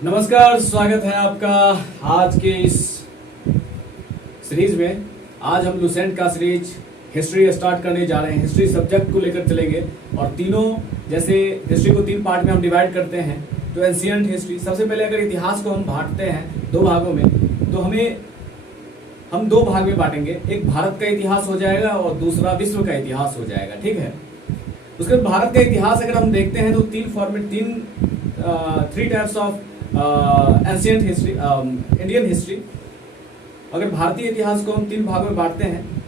नमस्कार, स्वागत है आपका आज के इस सीरीज में। आज हम लुसेंट का सीरीज हिस्ट्री स्टार्ट करने जा रहे हैं। हिस्ट्री सब्जेक्ट को लेकर चलेंगे और तीनों, जैसे हिस्ट्री को 3 पार्ट में हम डिवाइड करते हैं। तो एंशिएंट हिस्ट्री, सबसे पहले अगर इतिहास को हम बांटते हैं 2 भागों में, तो हम 2 भाग में बांटेंगे। एक भारत का इतिहास हो जाएगा और दूसरा विश्व का इतिहास हो जाएगा, ठीक है। उसके बाद भारत का इतिहास अगर हम देखते हैं तो 3 types of ancient history, Indian history. अगर भारतीय इतिहास को हम 3 भागों में बांटते हैं,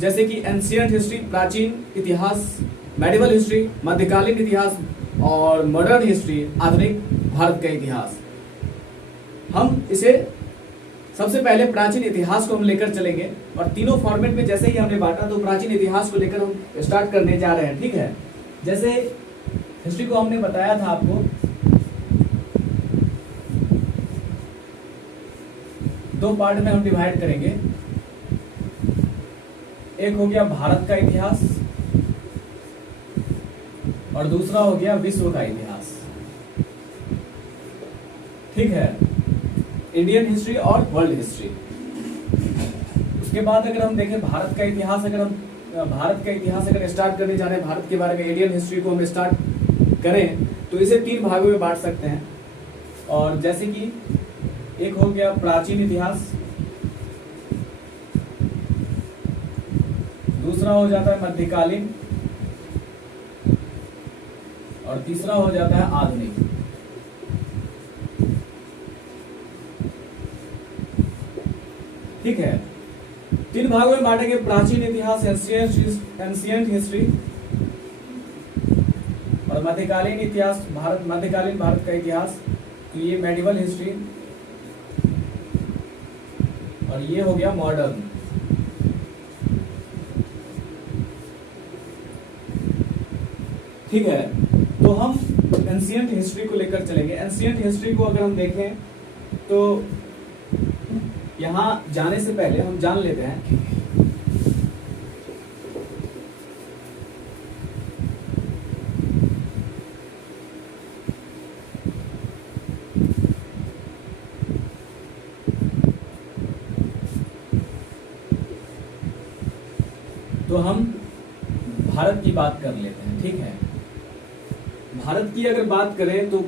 जैसे कि एंशिएंट हिस्ट्री प्राचीन इतिहास, मेडिवल हिस्ट्री मध्यकालीन इतिहास, और मॉडर्न हिस्ट्री आधुनिक भारत का इतिहास। हम इसे सबसे पहले प्राचीन इतिहास को हम लेकर चलेंगे और तीनों फॉर्मेट में जैसे ही हमने बांटा तो प्राचीन इतिहास को लेकर हम स्टार्ट करने जा रहे हैं, ठीक है। जैसे हिस्ट्री को हमने बताया था आपको 2 पार्ट में हम डिवाइड करेंगे। एक हो गया भारत का इतिहास और दूसरा हो गया विश्व का इतिहास, ठीक है। इंडियन हिस्ट्री और वर्ल्ड हिस्ट्री। उसके बाद अगर हम देखें भारत का इतिहास, अगर स्टार्ट करने जा रहे हैं भारत के बारे में, इंडियन हिस्ट्री को हम स्टार्ट करें तो इसे 3 भागों में बांट सकते हैं। और जैसे कि एक हो गया प्राचीन इतिहास, दूसरा हो जाता है मध्यकालीन और तीसरा हो जाता है आधुनिक, ठीक है। 3 भागों में बांटेंगे, प्राचीन इतिहास एंशिएंट हिस्ट्री और मध्यकालीन इतिहास मध्यकालीन भारत का इतिहास, तो ये मेडिवल हिस्ट्री, और ये हो गया मॉडर्न। ठीक है, तो हम एंशिएंट हिस्ट्री को लेकर चलेंगे। एंशिएंट हिस्ट्री को अगर हम देखें तो यहां जाने से पहले हम जान लेते हैं तो हम भारत की बात कर लेते हैं, ठीक है। भारत की अगर बात करें तो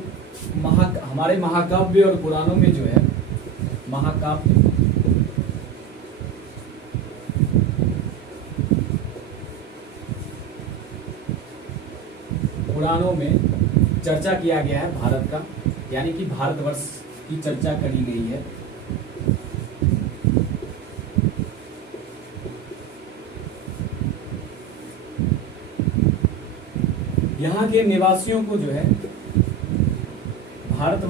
हमारे महाकाव्य और पुराणों में जो है महाकाव्य, पुराणों में चर्चा किया गया है भारत का, यानी कि भारतवर्ष की चर्चा करी गई है। यहाँ के निवासियों को जो है भारत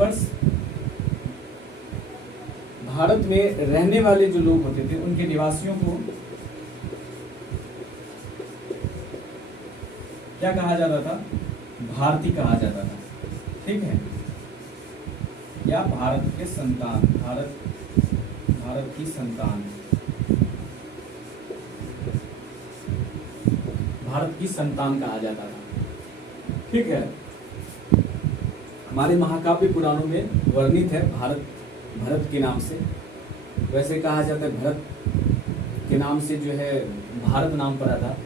में रहने वाले जो लोग होते थे उनके निवासियों को क्या कहा जाता था? भारतीय कहा जाता था, ठीक है, या भारत के संतान, भारत की संतान, भारत की संतान कहा जाता था, ठीक है। हमारे महाकाव्य पुराणों में वर्णित है भरत के नाम से। वैसे कहा जाता है भरत के नाम से जो है भारत नाम पड़ा था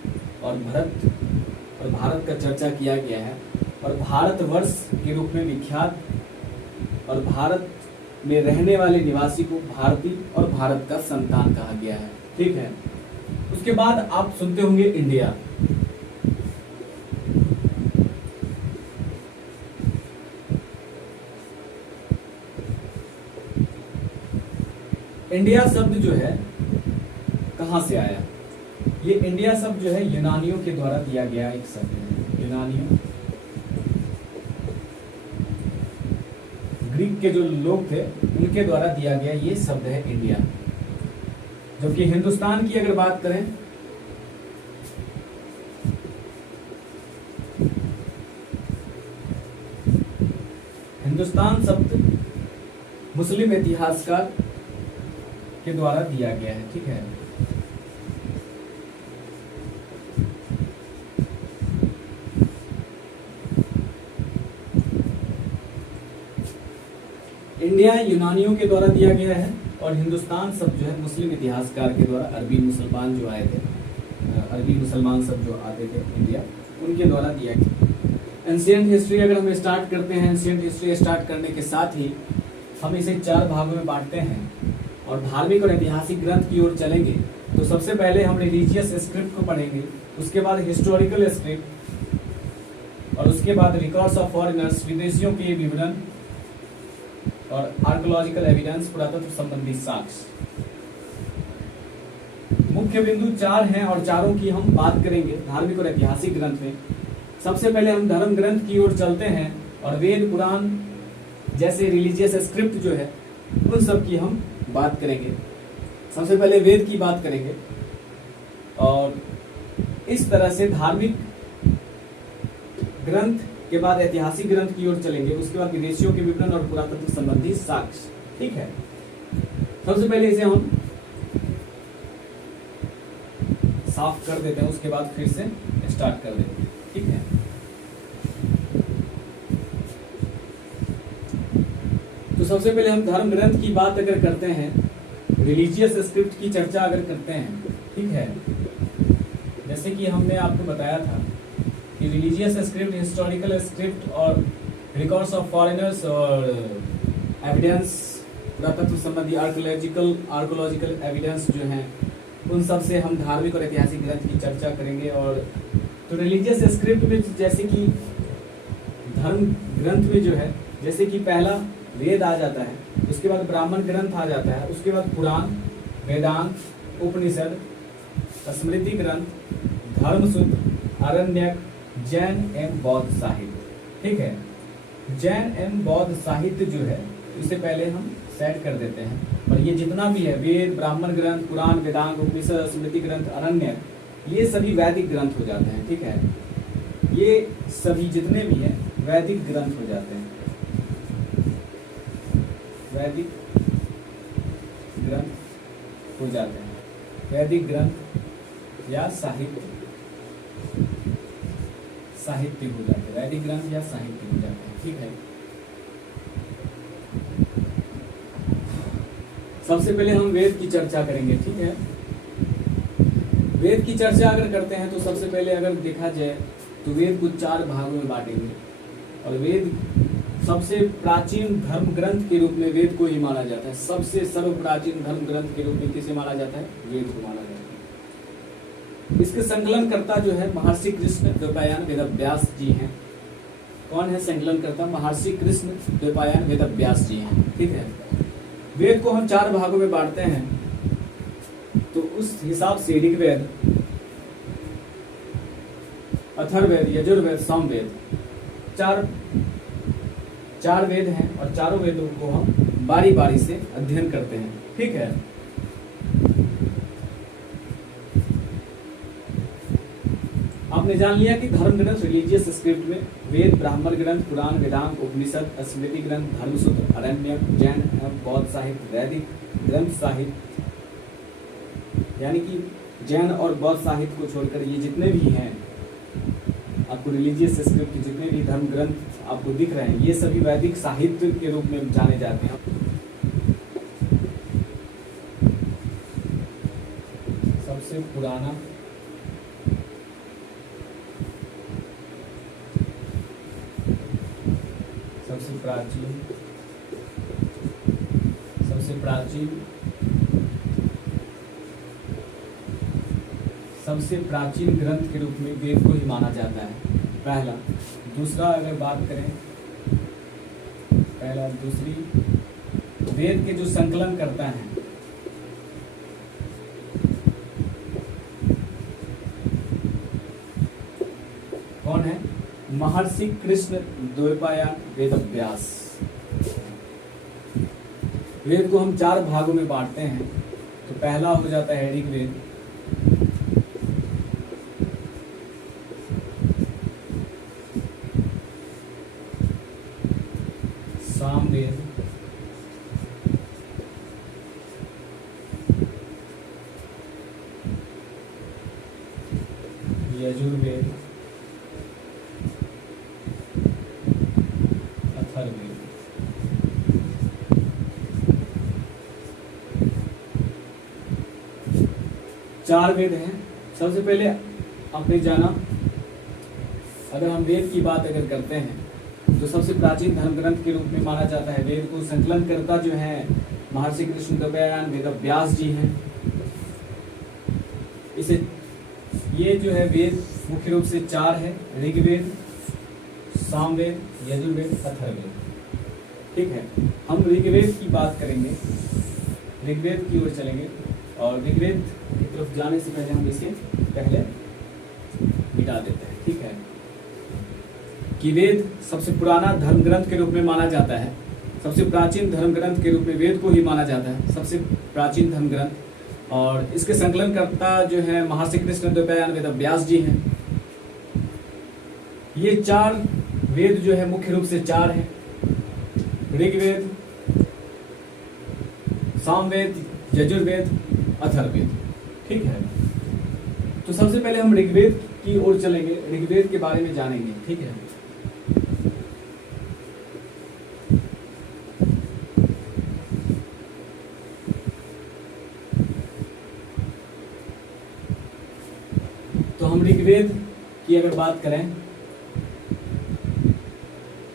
और भारत का चर्चा किया गया है और भारतवर्ष के रूप में विख्यात, और भारत में रहने वाले निवासी को भारतीय और भारत का संतान कहा गया है, ठीक है। उसके बाद आप सुनते होंगे इंडिया। इंडिया शब्द जो है कहां से आया? ये इंडिया शब्द जो है यूनानियों के द्वारा दिया गया एक शब्द है। यूनानियों, ग्रीक के जो लोग थे उनके द्वारा दिया गया ये शब्द है इंडिया। जबकि हिंदुस्तान की अगर बात करें हिंदुस्तान शब्द मुस्लिम इतिहासकार के द्वारा दिया गया है, ठीक है। इंडिया यूनानियों के द्वारा दिया गया है और हिंदुस्तान सब जो है मुस्लिम इतिहासकार के द्वारा, अरबी मुसलमान जो आए थे, अरबी मुसलमान सब जो आते थे इंडिया, उनके द्वारा दिया गया। एंशिएंट हिस्ट्री अगर हम स्टार्ट करते हैं, एंशिएंट हिस्ट्री स्टार्ट करने के साथ ही हम इसे 4 भागों में बांटते हैं और धार्मिक और ऐतिहासिक ग्रंथ की ओर चलेंगे। तो सबसे पहले हम रिलीजियस स्क्रिप्ट को पढ़ेंगे, उसके बाद हिस्टोरिकल स्क्रिप्ट और उसके बाद रिकॉर्ड्स ऑफ फॉरेनर्स, विदेशियों के विवरण और आर्कोलॉजिकल एविडेंस, पुरातत्व संबंधी साक्ष्य। मुख्य बिंदु 4 हैं और चारों की हम बात करेंगे धार्मिक और ऐतिहासिक ग्रंथ में। सबसे पहले हम धर्म ग्रंथ की ओर चलते हैं और वेद पुराण जैसे रिलीजियस स्क्रिप्ट जो है उन सब की हम बात करेंगे। सबसे पहले वेद की बात करेंगे और इस तरह से धार्मिक ग्रंथ के बाद ऐतिहासिक ग्रंथ की ओर चलेंगे, उसके बाद विदेशियों के विवरण और पुरातत्व संबंधी साक्ष्य। ठीक है, सबसे पहले इसे हम साफ कर देते हैं, उसके बाद फिर से स्टार्ट कर देते हैं। ठीक है, तो सबसे पहले हम धर्म ग्रंथ की बात अगर करते हैं, रिलीजियस स्क्रिप्ट की चर्चा अगर करते हैं, ठीक है, जैसे कि हमने आपको बताया था कि रिलीजियस स्क्रिप्ट, हिस्टोरिकल स्क्रिप्ट और रिकॉर्ड्स ऑफ फॉरेनर्स और एविडेंस, पुरातत्व संबंधी आर्कोलॉजिकल एविडेंस जो हैं, उन सब से हम धार्मिक और ऐतिहासिक ग्रंथ की चर्चा करेंगे। और तो रिलीजियस स्क्रिप्ट में जैसे कि धर्म ग्रंथ में जो है, जैसे कि पहला वेद आ जाता है, उसके बाद ब्राह्मण ग्रंथ आ जाता है, उसके बाद पुराण, वेदांत, उपनिषद, स्मृति ग्रंथ, धर्मसूत्र, आरण्यक, जैन एवं बौद्ध साहित्य। ठीक है, जैन एवं बौद्ध साहित्य जो है इसे पहले हम सेट कर देते हैं। और ये जितना भी है वेद, ब्राह्मण ग्रंथ, पुराण, वेदांत, उपनिषद, स्मृति ग्रंथ, आरण्यक, ये सभी वैदिक ग्रंथ हो जाते हैं। ठीक है, ये सभी जितने भी हैं वैदिक ग्रंथ हो जाते हैं, वैदिक ग्रंथ हो जाते हैं, वैदिक ग्रंथ या साहित्य हो जाते हैं, वैदिक ग्रंथ या साहित्य हो जाते हैं। ठीक है, सबसे पहले हम वेद की चर्चा करेंगे। ठीक है, वेद की चर्चा अगर करते हैं तो सबसे पहले अगर देखा जाए तो वेद को 4 भागों में बांटेंगे और वेद सबसे प्राचीन धर्म ग्रंथ के रूप में वेद को ही माना जाता है। सबसे सर्व प्राचीन धर्म ग्रंथ के रूप में किसे माना जाता है? वेद को माना जाता है। इसके संकलनकर्ता जो है महर्षि कृष्ण द्वैपायन वेदव्यास जी हैं। कौन है संकलनकर्ता? महर्षि कृष्ण द्वैपायन वेदव्यास जी हैं। ठीक है, वेद को हम 4 भागों में बांटते हैं, तो उस हिसाब से ऋग्वेद, अथर्ववेद, यजुर्वेद, सामवेद, चार वेद हैं और चारों वेदों को हम बारी बारी से अध्ययन करते हैं। ठीक है, आपने जान लिया कि धर्म ग्रंथ रिलीजियस स्क्रिप्ट में वेद, ब्राह्मण ग्रंथ, पुराण, वेदांत, उपनिषद, स्मृति ग्रंथ, धर्मसूत्र, आरण्यक, जैन एवं बौद्ध साहित्य, वैदिक ग्रंथ साहित्य, यानी कि जैन और बौद्ध साहित्य को छोड़कर ये जितने भी हैं आपको रिलीजियस स्क्रिप्ट, जितने भी धर्म ग्रंथ आपको दिख रहे हैं, ये सभी वैदिक साहित्य के रूप में जाने जाते हैं। सबसे पुराना, सबसे प्राचीन ग्रंथ के रूप में वेद को ही माना जाता है, पहला। दूसरा अगर बात करें, पहला दूसरी, वेद के जो संकलन करता है कौन है? महर्षि कृष्ण द्वैपायन वेदव्यास। वेद को हम 4 भागों में बांटते हैं, तो पहला हो जाता है ऋग्वेद, सामवेद, यजुर्वेद, अथर्ववेद। 4 वेद हैं। सबसे पहले आपने जाना, अगर हम वेद की बात अगर करते हैं तो सबसे प्राचीन धर्म ग्रंथ के रूप में माना जाता है। वेद को संकलन करता जो है महर्षि कृष्णदेवराय वेद व्यास जी हैं। इसे ये जो है वेद मुख्य रूप से 4 है, ऋग्वेद, सामवेद, यजुर्वेद, अथर्ववेद। ठीक है, हम ऋग्वेद की बात करेंगे, ऋग्वेद की ओर चलेंगे और ऋग्वेद की तरफ जाने से पहले हम इसे पहले मिटा देते हैं। ठीक है, कि वेद सबसे पुराना धर्म ग्रंथ के रूप में माना जाता है, सबसे प्राचीन धर्म ग्रंथ के रूप में वेद को ही माना जाता है, सबसे प्राचीन धर्म ग्रंथ। और इसके संकलनकर्ता जो है महर्षि कृष्णदेवराय वेद व्यास जी हैं। ये 4 वेद जो है मुख्य रूप से 4 हैं, ऋग्वेद, सामवेद, यजुर्वेद, अथर्ववेद। ठीक है, तो सबसे पहले हम ऋग्वेद की ओर चलेंगे, ऋग्वेद के बारे में जानेंगे। ठीक है, तो हम ऋग्वेद की अगर बात करें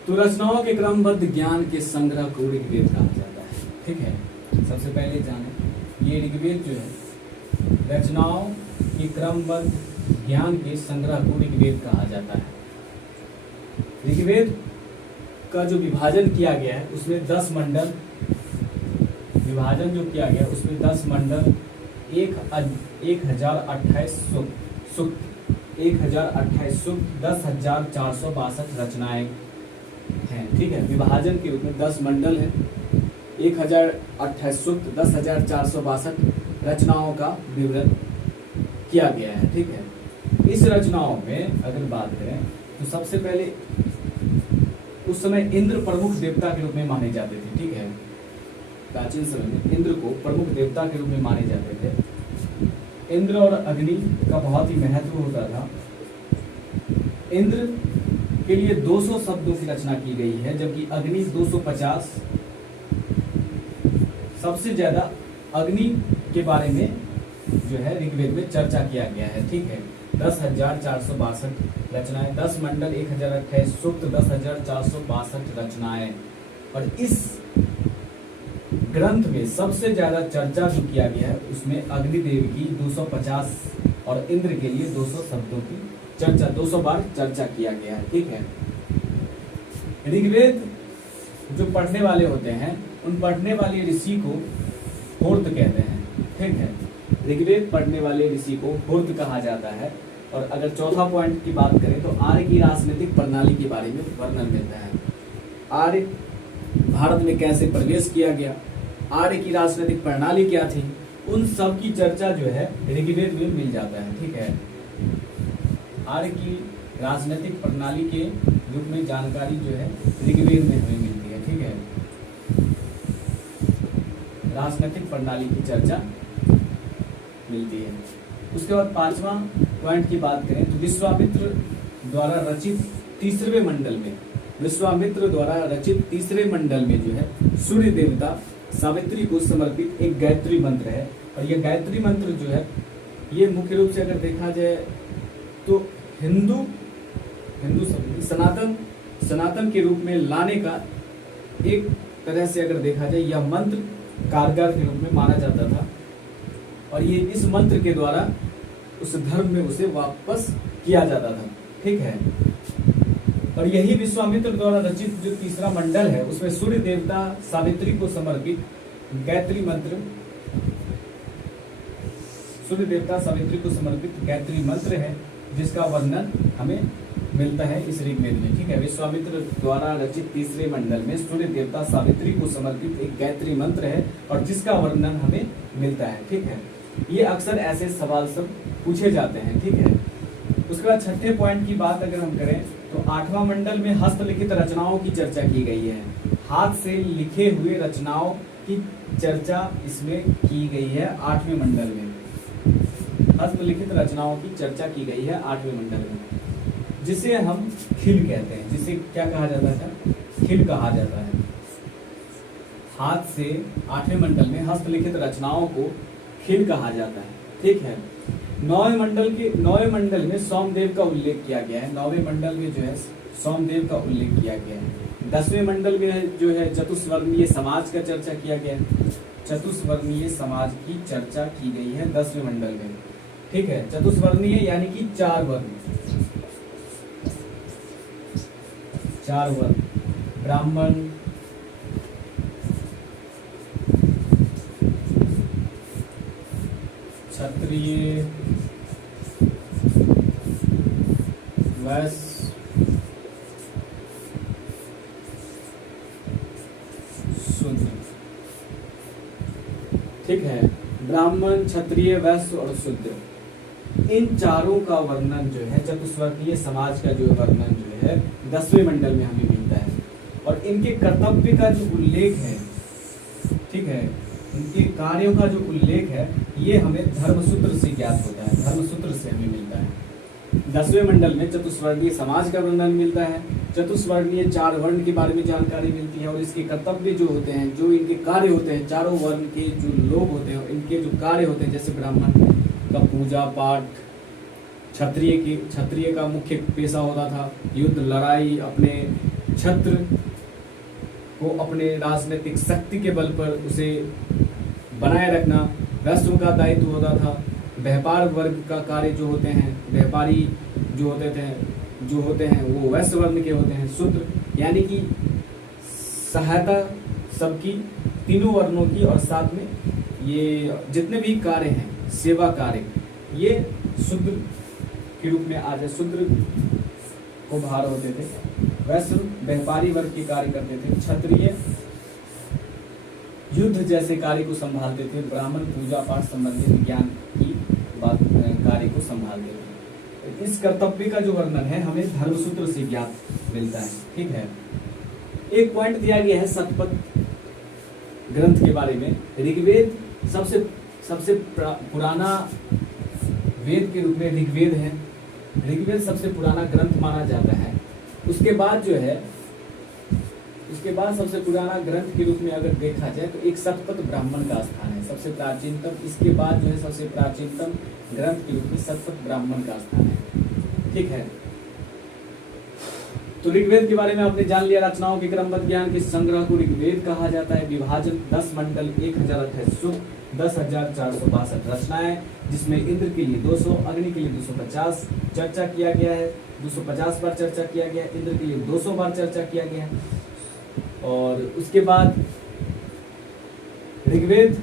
तो रचनाओं के क्रमबद्ध ज्ञान के संग्रह को ऋग्वेद कहा जाता है। ठीक है, सबसे पहले जाने ये ऋग्वेद जो है रचनाओं के क्रमबद्ध ज्ञान के संग्रह को ऋग्वेद कहा जाता है। ऋग्वेद का जो विभाजन किया गया है उसमें 10 मंडल, विभाजन जो किया गया उसमें 10 मंडल, 1028 सूक्त, 1028 सूक्त, 10,462 रचनाएं हैं। ठीक है, विभाजन के रूप में 10 मंडल है, 1028 सूक्त, 10,462 रचनाओं का विवरण किया गया है। ठीक है, इस रचनाओं में अगर बात करें तो सबसे पहले उस समय इंद्र प्रमुख देवता के रूप में माने जाते थे। ठीक है, प्राचीन समय में इंद्र को प्रमुख देवता के रूप में माने जाते थे। इंद्र और अग्नि का बहुत ही महत्व होता था। इंद्र के लिए 200 शब्दों की रचना की गई है, जबकि अग्नि 250। सबसे ज्यादा अग्नि के बारे में जो है ऋग्वेद में चर्चा किया गया है। ठीक है, 10,462 रचनाएं, 10 मंडल, 1028 सूक्त, 10,462 रचनाएं। और इस ग्रंथ में सबसे ज्यादा चर्चा जो किया गया है उसमें अग्निदेव की 250 और इंद्र के लिए 200 शब्दों की चर्चा, 200 बार चर्चा किया गया है। ठीक है, ऋग्वेद जो पढ़ने वाले होते हैं उन पढ़ने वाले ऋषि को होर्त कहते हैं। ठीक है, ऋग्वेद पढ़ने वाले ऋषि को होर्त कहा जाता है। और अगर चौथा पॉइंट की बात करें तो आर्य की राजनीतिक प्रणाली के बारे में वर्णन मिलता है। आर्य भारत में कैसे प्रवेश किया गया, आर्य की राजनीतिक प्रणाली क्या थी, उन सब की चर्चा जो है ऋग्वेद में मिल जाता है। ठीक है, आर्य की राजनीतिक प्रणाली के रूप में जानकारी जो है ऋग्वेद में हमें मिलती है। ठीक है, राजनीतिक प्रणाली की चर्चा मिलती है। उसके बाद 5वां पॉइंट की बात करें तो विश्वामित्र द्वारा रचित तीसरे मंडल में, विश्वामित्र द्वारा रचित तीसरे मंडल में जो है सूर्य देवता सावित्री को समर्पित एक गायत्री मंत्र है। और यह गायत्री मंत्र जो है ये मुख्य रूप से अगर देखा जाए तो हिंदू सनातन के रूप में लाने का एक तरह से अगर देखा जाए यह मंत्र कारगर के रूप में माना जाता था। और ये इस मंत्र के द्वारा उस धर्म में उसे वापस किया जाता था। ठीक है, और यही विश्वामित्र द्वारा रचित जो तीसरा मंडल है उसमें सूर्य देवता सावित्री को समर्पित गायत्री मंत्र, सूर्य देवता सावित्री को समर्पित गायत्री मंत्र है, जिसका वर्णन हमें मिलता है इस ऋग्वेद में। ठीक है, विश्वामित्र द्वारा रचित तीसरे मंडल में सूर्य देवता सावित्री को समर्पित एक गायत्री मंत्र है और जिसका वर्णन हमें मिलता है। ठीक है, ये अक्सर ऐसे सवाल सब पूछे जाते हैं। ठीक है, उसके बाद छठे पॉइंट की बात अगर हम करें तो 8वां मंडल में हस्तलिखित रचनाओं की चर्चा की गई है। हाथ से लिखे हुए रचनाओं की चर्चा इसमें की गई है 8वें मंडल में। हस्तलिखित रचनाओं की चर्चा की गई है 8वें मंडल में, जिसे हम खिल कहते हैं। जिसे क्या कहा जाता है? खिल कहा जाता है। हाथ से 8वें मंडल में हस्तलिखित रचनाओं को खिल कहा जाता है। ठीक है, नौवें मंडल में सोमदेव का उल्लेख किया गया है। नौवें मंडल में जो है सोमदेव का उल्लेख किया गया है। 10वें मंडल में जो है चतुष्वर्णीय समाज का चर्चा किया गया है। चतुष्वर्णीय समाज की चर्चा की गई है 10वें मंडल में। ठीक है, चतुष्वर्णीय यानी कि 4 वर्ण, 4 वर्ण, ब्राह्मण, क्षत्रिय, वैश्य, शूद्र। ठीक है, ब्राह्मण, क्षत्रिय, वैश्य और शूद्र, इन चारों का वर्णन जो है चतुष्वर्णीय समाज का जो वर्णन जो है 10वें मंडल में हमें मिलता है। और इनके कर्तव्य का जो उल्लेख है, ठीक है, इनके कार्यों का जो उल्लेख है ये हमें धर्मसूत्र से ज्ञात होता है, धर्मसूत्र से हमें मिलता है। 10वें मंडल में चतुष्वर्णीय समाज का वर्णन मिलता है, चतुष्वर्णीय 4 वर्ण के बारे में जानकारी मिलती है और इसके कर्तव्य जो होते हैं, जो इनके कार्य होते हैं, चारों वर्ण के जो लोग होते हैं इनके जो कार्य होते हैं, जैसे ब्राह्मण का पूजा पाठ, क्षत्रिय का मुख्य पेशा होता था युद्ध, लड़ाई, अपने छत्र को अपने राजनीतिक शक्ति के बल पर उसे बनाए रखना। वैश्यों का दायित्व होता था व्यापार वर्ग का कार्य जो होते हैं, व्यापारी जो होते हैं वो वैश्य वर्ण के होते हैं। शूद्र यानी कि सहायता सबकी, तीनों वर्णों की, और साथ में ये जितने भी कार्य हैं, सेवा कार्य, ये शूद्र के रूप में आ जाए, शूद्र को भार होते थे। वैश्य व्यापारी वर्ग के कार्य करते थे, क्षत्रिय युद्ध जैसे कार्य को संभालते थे, ब्राह्मण पूजा पाठ संबंधित ज्ञान की बात कार्य को संभालते थे। इस कर्तव्य का जो वर्णन है हमें धर्मसूत्र से ज्ञात मिलता है। ठीक है, एक पॉइंट दिया गया है शतपथ ग्रंथ के बारे में। ऋग्वेद सबसे पुराना वेद के रूप में ऋग्वेद है। ऋग्वेद सबसे पुराना ग्रंथ माना जाता है। उसके बाद सबसे पुराना ग्रंथ के रूप में अगर देखा जाए तो एक शतपथ ब्राह्मण का स्थान है, सबसे प्राचीनतम। इसके बाद जो है सबसे प्राचीनतम ग्रंथ के रूप में शतपथ ब्राह्मण का स्थान है। ठीक है, तो ऋग्वेद के बारे में आपने जान लिया। रचनाओं के क्रमबद्ध ज्ञान के संग्रह को ऋग्वेद कहा जाता है। विभाजन 10 मंडल, 1028 सूक्त, 10,462 रचनाएं, जिसमें इंद्र के लिए 200, अग्नि के लिए 250 चर्चा किया गया है, 250 बार चर्चा किया गया, इंद्र के लिए 200 बार चर्चा किया गया। और उसके बाद ऋग्वेद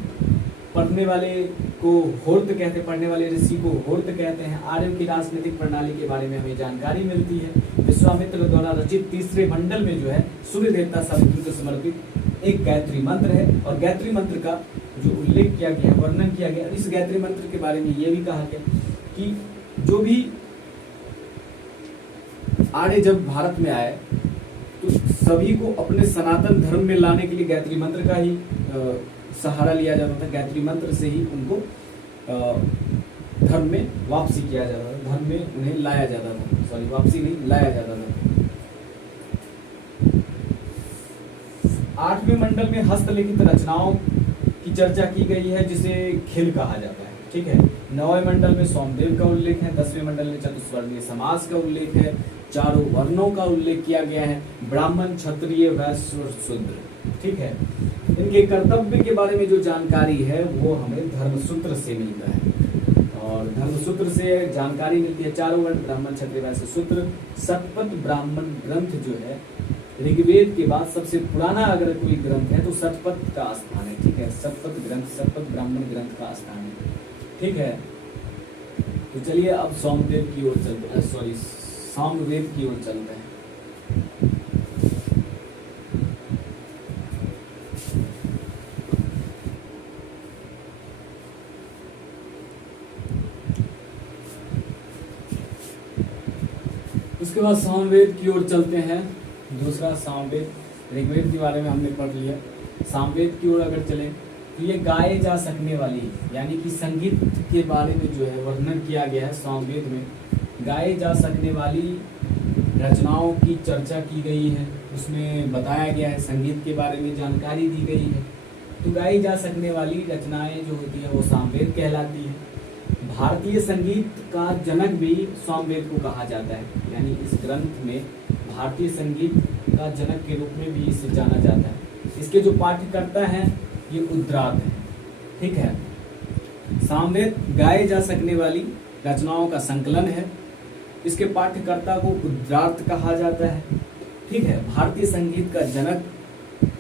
पढ़ने वाले को होर्त कहते, पढ़ने वाले ऋषि को होर्त कहते हैं। आर्यों की राजनीतिक प्रणाली के बारे में हमें जानकारी मिलती है। विश्वामित्र द्वारा रचित तीसरे मंडल में जो है सूर्य देवता सावित्री को समर्पित एक गायत्री मंत्र है, और गायत्री मंत्र का जो उल्लेख किया गया, वर्णन किया गया, इस गायत्री मंत्र के बारे में यह भी कहा गया कि जो भी आर्य जब भारत में आए तो सभी को अपने सनातन धर्म में लाने के लिए गायत्री मंत्र का ही सहारा लिया जाता था। गायत्री मंत्र से ही उनको धर्म में वापसी किया जाता था, धर्म में उन्हें लाया जाता था, सॉरी वापसी नहीं, लाया जाता था। 8वें मंडल में हस्तलिखित रचनाओं की चर्चा की गई है, जिसे खिल कहा जाता है। ठीक है, 9वें मंडल में सोमदेव का उल्लेख है। 10वें मंडल में चतुष्वर्णीय समाज का उल्लेख है, चारों वर्णों का उल्लेख किया गया है, ब्राह्मण, क्षत्रिय, वैश्य और शूद्र। ठीक है, इनके कर्तव्य के बारे में जो जानकारी है वो हमें धर्मसूत्र से मिलता है, और धर्मसूत्र से जानकारी मिलती है चारों वर्ण, ब्राह्मण, क्षत्रिय, वैश्य, शूद्र। शतपथ ब्राह्मण ग्रंथ जो है ऋग्वेद के बाद सबसे पुराना अगर कोई ग्रंथ है तो शतपथ का स्थान है। ठीक है, शतपथ ग्रंथ, शतपथ ब्राह्मण ग्रंथ का स्थान है। ठीक है, तो चलिए अब सोमदेव की ओर चलते हैं, सॉरी सामवेद की ओर चलते हैं। उसके बाद सामवेद की ओर चलते हैं। दूसरा सामवेद, ऋग्वेद के बारे में हमने पढ़ लिया। सामवेद की ओर अगर चलें तो ये गाए जा सकने वाली, यानी कि संगीत के बारे में जो है वर्णन किया गया है सामवेद में। गाए जा सकने वाली रचनाओं की चर्चा की गई है, उसमें बताया गया है, संगीत के बारे में जानकारी दी गई है। तो गाई जा सकने वाली रचनाएं जो होती है वो सामवेद कहलाती है। भारतीय संगीत का जनक भी सामवेद को कहा जाता है, यानी इस ग्रंथ में भारतीय संगीत का जनक के रूप में भी इसे जाना जाता है। इसके जो पाठ्यकर्ता हैं ये उद्रात हैं, ठीक है। सामवेद गाए जा सकने वाली रचनाओं का संकलन है। इसके पाठ्यकर्ता को उद्रात कहा जाता है, ठीक है। भारतीय संगीत का जनक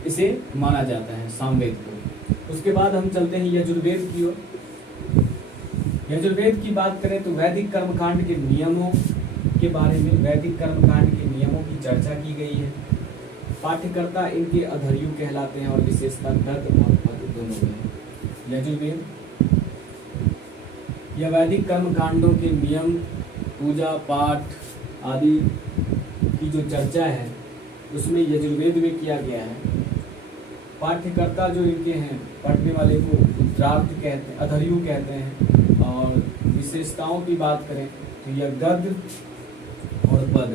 इसे माना जाता है सामवेद को। उसके बाद हम चलते हैं यजुर्वेद की ओर। यजुर्वेद की बात करें तो वैदिक कर्मकांड के नियमों के बारे में, वैदिक कर्मकांड के नियमों की चर्चा की गई है। पाठ्यकर्ता इनके अधर्यु कहलाते हैं और विशेषता दर्द और पद दोनों में है। यजुर्वेद या वैदिक कर्मकांडों के नियम, पूजा पाठ आदि की जो चर्चा है उसमें यजुर्वेद में किया गया है। पाठ्यकर्ता जो इनके हैं, पढ़ने वाले को उद्रात कहते हैं, अधर्यु कहते हैं। और विशेषताओं की बात करें तो यह गद्य और पद,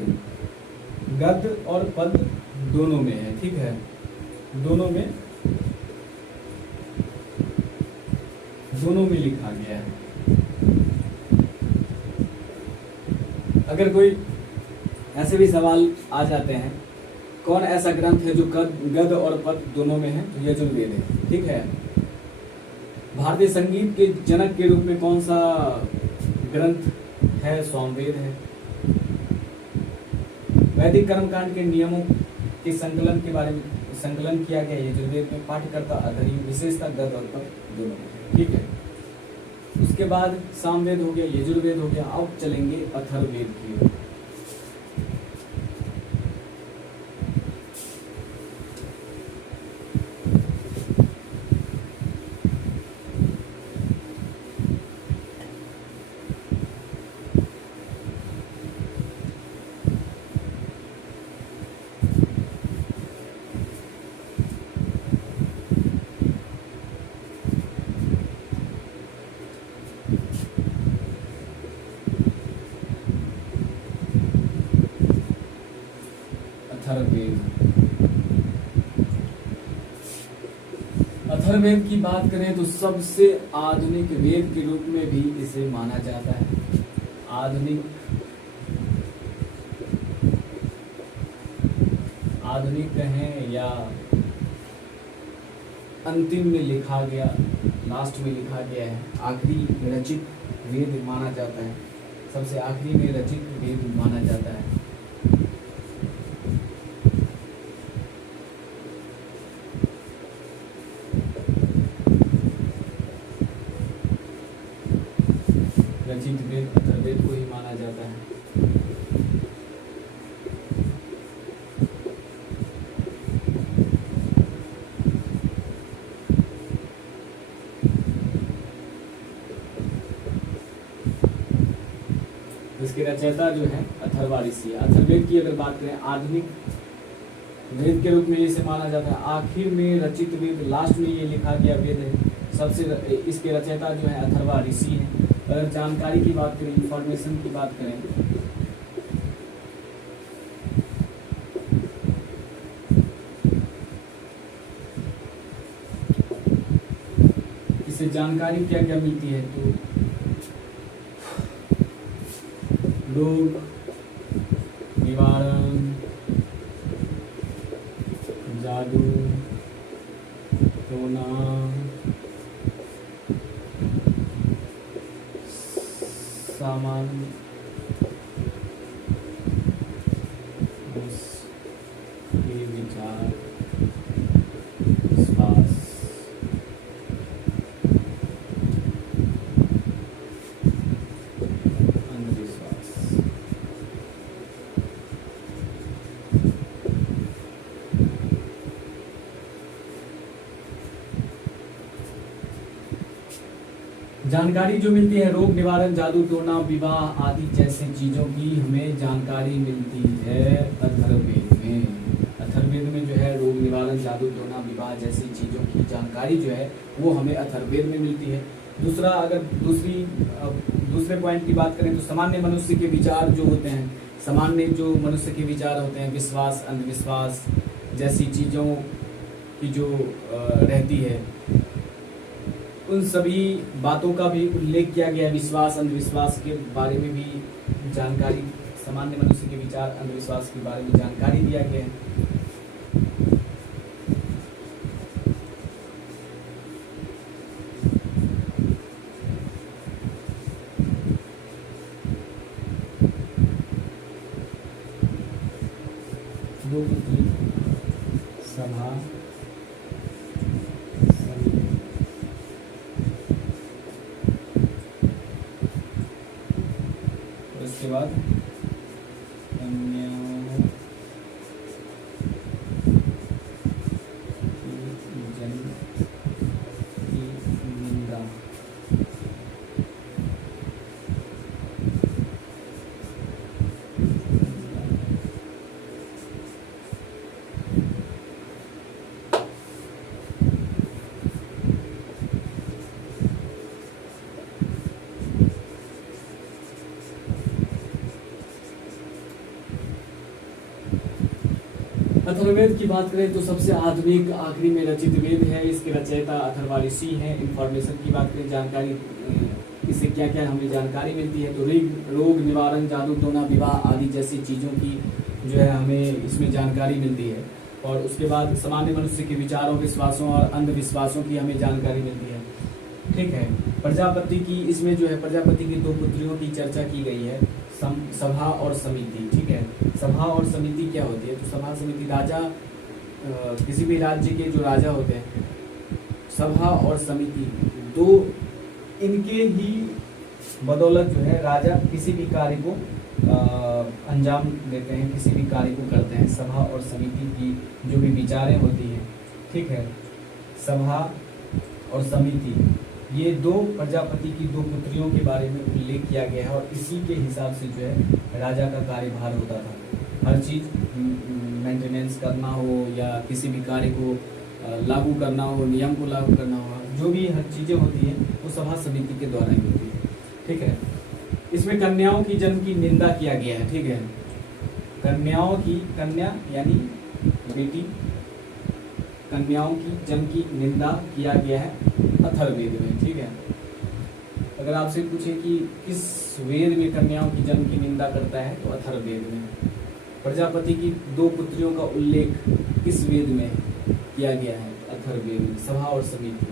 गद्य और पद दोनों में है, ठीक है। दोनों में लिखा गया है। अगर कोई ऐसे भी सवाल आ जाते हैं, कौन ऐसा ग्रंथ है जो गद्य और पद दोनों में है, तो यजुर्वेद है, ठीक है। भारतीय संगीत के जनक के रूप में कौन सा ग्रंथ है, सामवेद है। वैदिक कर्मकांड के नियमों के संकलन के बारे में संकलन किया गया यजुर्वेद में। पाठ्यकर्ता अधर्यु, विशेषता गद्य और पद दोनों में, ठीक है। उसके बाद सामवेद हो गया, यजुर्वेद हो गया। अब चलेंगे अथर्ववेद की ओर। अथर्ववेद की बात करें तो सबसे आधुनिक वेद के रूप में भी इसे माना जाता है। आधुनिक कहें या अंतिम में लिखा गया, लास्ट में लिखा गया है, आखिरी रचित वेद माना जाता है। सबसे आखिरी में रचित वेद माना जाता है। रचित वेद अथर्ववेद को ही माना जाता है। इसके रचयिता जो है अथर्वा ऋषि है। अथर्ववेद की अगर बात करें, आधुनिक वेद के रूप में इसे माना जाता है। आखिर में रचित वेद, लास्ट में ये लिखा गया वेद है। सबसे इसके रचयिता जो है अथर्वा ऋषि है। अगर जानकारी की बात करें, इंफॉर्मेशन की बात करें, इससे जानकारी क्या क्या मिलती है, तो रोग निवारण, जादू टोना, सामान, विचार, विश्वास, अंधविश्वास। जानकारी जो मिलती है, रोग निवारण, जादू टोना, विवाह आदि जैसे चीजों की हमें जानकारी मिलती है अथर्ववेद में। अथर्ववेद में जो है रोग निवारण, जादू टोना, विवाह जैसी चीजों की जानकारी जो है वो हमें अथर्ववेद में मिलती है। दूसरा, अगर दूसरे पॉइंट की बात करें तो सामान्य मनुष्य के विचार जो होते हैं, सामान्य जो मनुष्य के विचार होते हैं, विश्वास, अंधविश्वास जैसी चीजों की जो रहती है, उन सभी बातों का भी उल्लेख किया गया है। विश्वास अंधविश्वास के बारे में भी जानकारी, सामान्य मनुष्य के विचार अंधविश्वास के बारे में जानकारी दिया गया है। दो पुत्री सभा उसके बाद कन्याओं की जन्म की निंदा। अथर्ववेद की बात करें तो सबसे आधुनिक आखिरी में रचित वेद है। इसके रचयिता अथर्वा ऋषि हैं। इंफॉर्मेशन की बात करें, जानकारी, इससे क्या क्या हमें जानकारी मिलती है, तो रोग निवारण, जादू टोना, विवाह आदि जैसी चीज़ों की जो है हमें इसमें जानकारी मिलती है। और उसके बाद सामान्य मनुष्य के विचारों, विश्वासों और अंधविश्वासों की हमें जानकारी मिलती है। ठीक है। प्रजापति की, इसमें जो है प्रजापति की दो पुत्रियों की चर्चा की गई है, सभा और समिति। ठीक है। सभा और समिति क्या होती है, तो सभा समिति, राजा, किसी भी राज्य के जो राजा होते हैं, सभा और समिति दो, इनके ही बदौलत जो है राजा किसी भी कार्य को अंजाम देते हैं, किसी भी कार्य को करते हैं। सभा और समिति की जो भी विचारें होती हैं, ठीक है, सभा और समिति, ये दो प्रजापति की दो पुत्रियों के बारे में उल्लेख किया गया है। और इसी के हिसाब से जो है राजा का कार्यभार होता था। हर चीज़ मेंटेनेंस करना हो या किसी भी कार्य को लागू करना हो, नियम को लागू करना हो, जो भी हर चीज़ें होती हैं वो सभा समिति के द्वारा ही होती है। ठीक है। इसमें कन्याओं की जन्म की निंदा किया गया है। ठीक है। कन्याओं की, कन्या यानी बेटी, कन्याओं की जन्म की निंदा किया गया है अथर्ववेद में। ठीक है। अगर आपसे पूछे कि किस वेद में कन्याओं की जन्म की निंदा करता है, तो अथर्ववेद में। प्रजापति की दो पुत्रियों का उल्लेख किस वेद में किया गया है, अथर्ववेद में। सभा और समिति,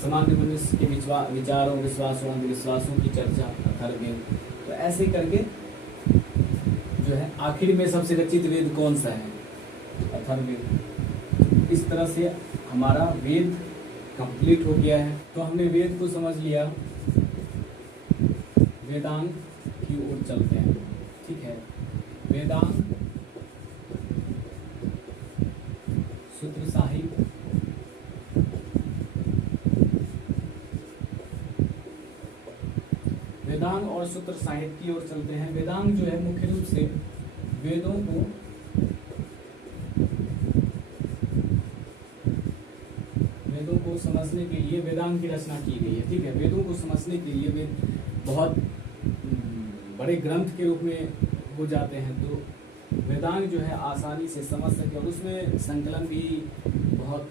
सामान्य मनुष्य के विचारों, विश्वासों, अंधविश्वासों की चर्चा, अथर्ववेद। तो ऐसे करके जो है आखिर में सबसे रचित वेद कौन सा है, अथर्ववेद। इस तरह से हमारा वेद कंप्लीट हो गया है। तो हमने वेद को समझ लिया, वेदांग की ओर चलते हैं। ठीक है। वेदांग, सूत्र साहित्य, वेदांग और सूत्र साहित्य की ओर चलते हैं। वेदांग जो है मुख्य रूप से वेदों को समझने के लिए वेदांग की रचना की गई है। ठीक है। वेदों को समझने के लिए वेद बहुत बड़े ग्रंथ के रूप में हो जाते हैं, तो वेदांग जो है आसानी से समझ सके। और उसमें संकलन भी, बहुत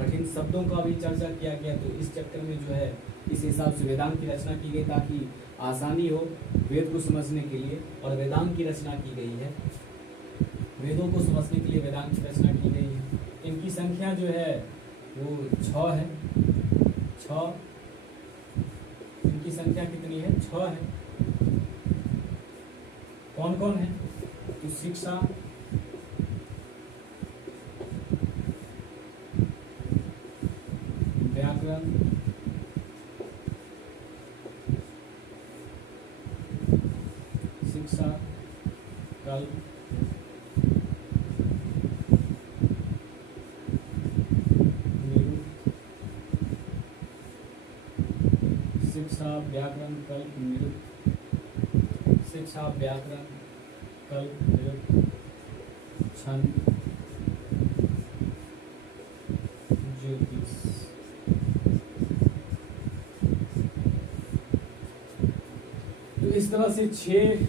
कठिन शब्दों का भी चर्चा किया गया, तो इस चक्कर में जो है इस हिसाब से वेदांग की रचना की गई, ताकि आसानी हो वेद को समझने के लिए। और वेदांग की रचना की गई है, वेदों को समझने के लिए वेदांग की रचना की गई है। इनकी संख्या जो है वो 6 है। 6, इनकी संख्या कितनी है, 6 है। कौन कौन है, तो शिक्षा, व्याकरण, शिक्षा, कल्प, निरुक्त, शिक्षा, व्याकरण, कल्प, निरुक्त, शिक्षा, व्याकरण, कल्प, निरुक्त, छंद, ज्योतिष। तो इस तरह से 6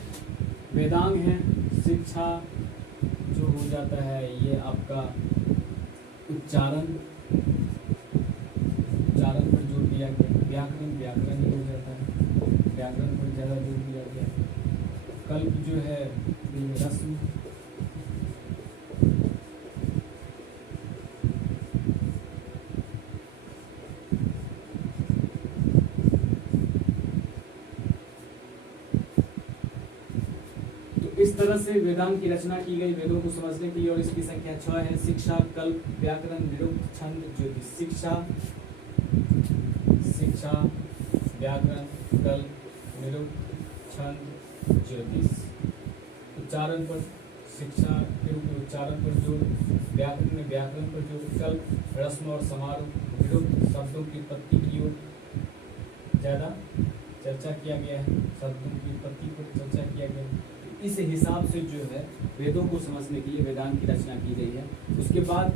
वेदांग हैं। शिक्षा जो हो जाता है ये आपका उच्चारण पर जोर दिया गया, व्याकरण व्याकरण ही हो जाता है, व्याकरण पर ज़्यादा जोर दिया गया। कल्प जो है ये रस्म, इस तरह से वेदांत की रचना की गई वेदों को समझने की, और इसकी संख्या 6 है। शिक्षा, कल्प, व्याकरण, निरुक्त, छंद, ज्योतिष। शिक्षा, व्याकरण, कल्प, निरुक्त, छंद, ज्योतिष। उच्चारण पर शिक्षा के रूप में उच्चारण पर जोर, व्याकरण में व्याकरण पर जोर, कल्प रस्म और समारोह, निरुक्त शब्दों की उत्पत्ति की ओर ज़्यादा चर्चा किया गया है, शब्दों की उत्पत्ति पर चर्चा किया गया है। इस हिसाब से जो है वेदों को समझने के लिए वेदांत की रचना की गई है। उसके बाद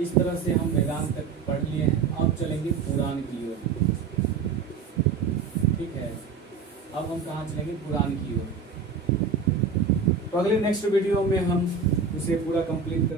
इस तरह से हम वेदांत तक पढ़ लिए हैं। अब चलेंगे पुराण की ओर। ठीक है, अब हम कहाँ चलेंगे? पुराण की ओर। तो अगले नेक्स्ट वीडियो में हम उसे पूरा कंप्लीट कर